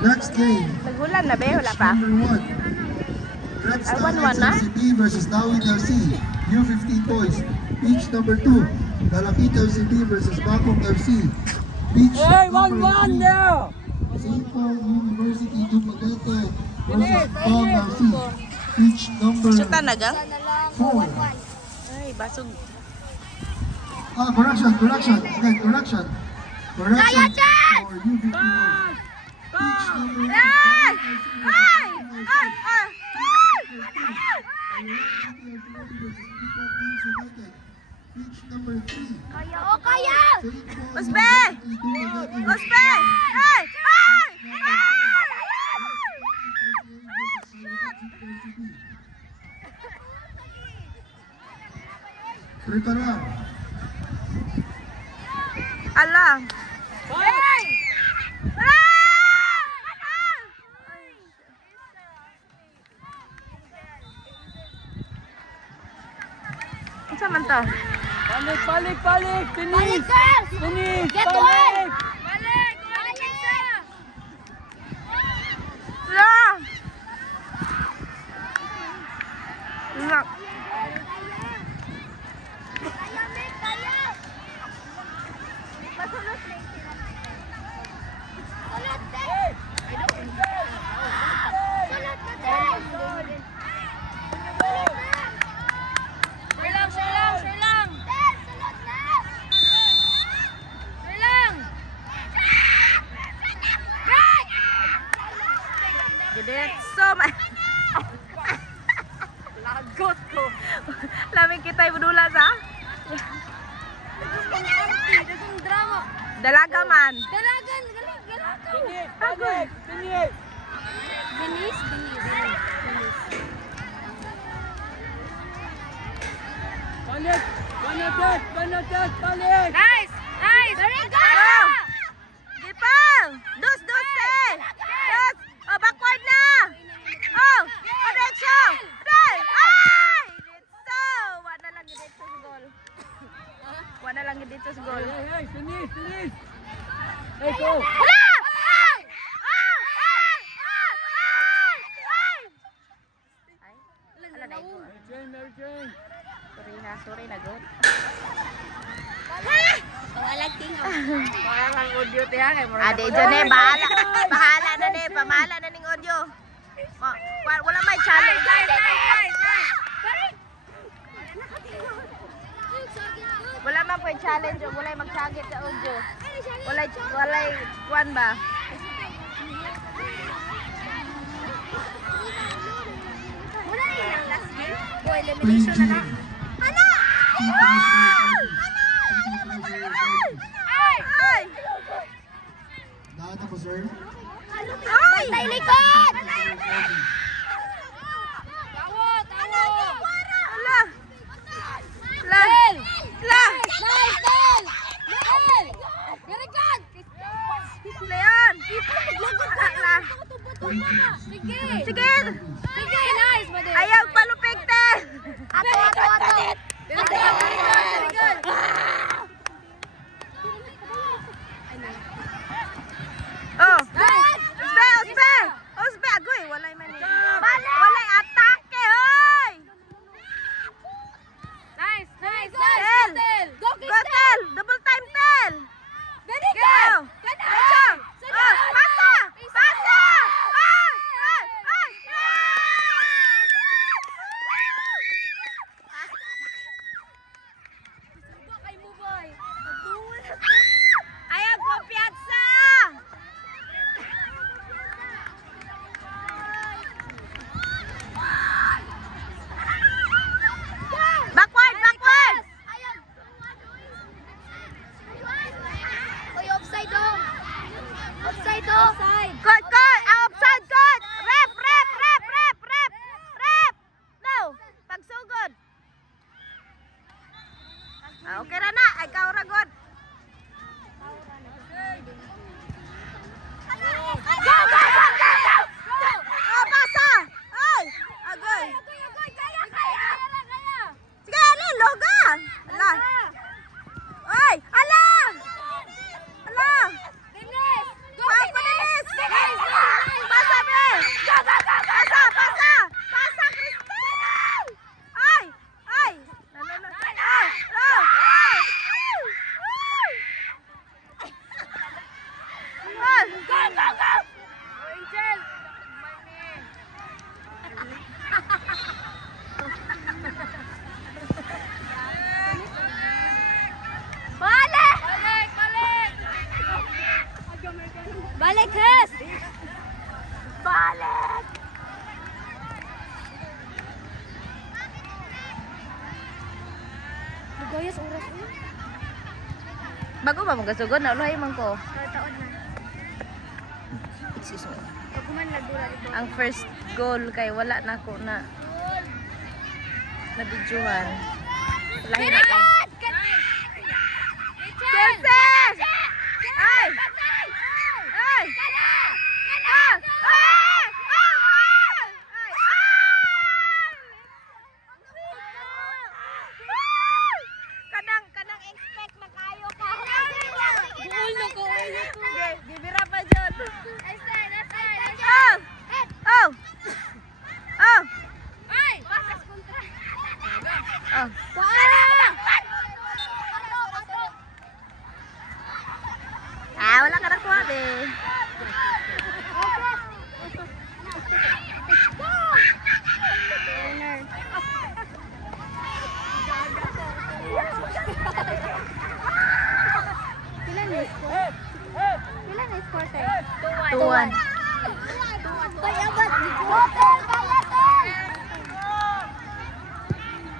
Next game. Nagulan na ba? Wala pa. Number 1. Red Ay, Stallions 1-1 na? LCD versus Dawit FC. U15 boys. Beach number 2. Dalakit LCD versus Bakong FC. Beach number 3. St. Paul University Dumaguete versus Bong FC. Beach number Sutan na gang? 4. Ay, basog. Correction. Again, correction. Correction for U15 boys. Beach number 1. Ay! Ay! Ay! Ay! Beach number 3. Kaya! Usbe! Usbe! Ay! Ay! Prepara. Ala! Ay! Ano man to? Balik! Finish! Finish! Get one! Balik! La! La! So lagot ko. Lamig kita ibudula sa? Dagang drama. Dalaga man. Dalagan. Balik! Finish! Binis. Balik! Banatat! Balik! Nice! Very good! Oh! Gipang! Dos! Eh! Dos! Oh, backward na! Oh! Oh, diretso! Ay! Ay! Dito! Wala lang dito sa goal. Wala lang dito sa goal. Hey! Finish! Hey, go! Hala! Ay! Ay! Ala na ito. Mary Jane! Sorry na good. Kawalag tingaw. Parang ang audio tiya kay mura. Ade dyan eh, bahala na ne, pamala na ning audio. Wala may challenge. Wala man po challenge, wala mag-target sa audio. Wala kuan ba? Wala yung last game. Go elimination na na. Ano? Ay! Dada po, sir. Ay! Tay likod! Ala! La! La! Very good! Leon! La! Sige! Sige! Sige! Nice! Madi! Ayaw palupigte! Ato! Very good! Oh! Usbe! Agoy! Walay man eh. Walay atake! Hoy! Nice! Tel! Go, Go, Tel! Double time, Tel! Very Go! Diretso! Oh! Pasa! Ay! Ayaw kumpiyansa! Backward! Oy, offside oh! Offside oh! Court! Outside court! Rep! No! Pagsugod! Okay ra na! Ikaw ra god! Oh, pasa! Ay! Agoy! Sige, alin! Loga! Ala! Ay! Ala! Ala! Dennis! Go, Papa Dennis! Dennis! Balik, Chris! Balik! Bugayas oras mo. Bago ba magasugod na uluhay man ko. Taon na. Excuse me. Pag kuman nagdura ito. Ang first goal kay wala na ako na nabidyohan. Lahi na kay. Chelsea! Ay! Ay! Ah! Ah! Kanang expect na kayo ka. Buol na ko. Gibira pa dyan. Nice try, nice try, nice try. Oh! Oh! Oh! Ay! Pasas kontra. Oh! Ah, wala ka nakuha, be. Pila na score? Pila na score tayo? 2-1. Kaya ba't di ko?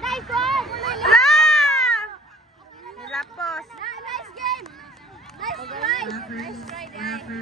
Nice one! Wala! Nilapos. Nice game! Nice try! Nice try, guys!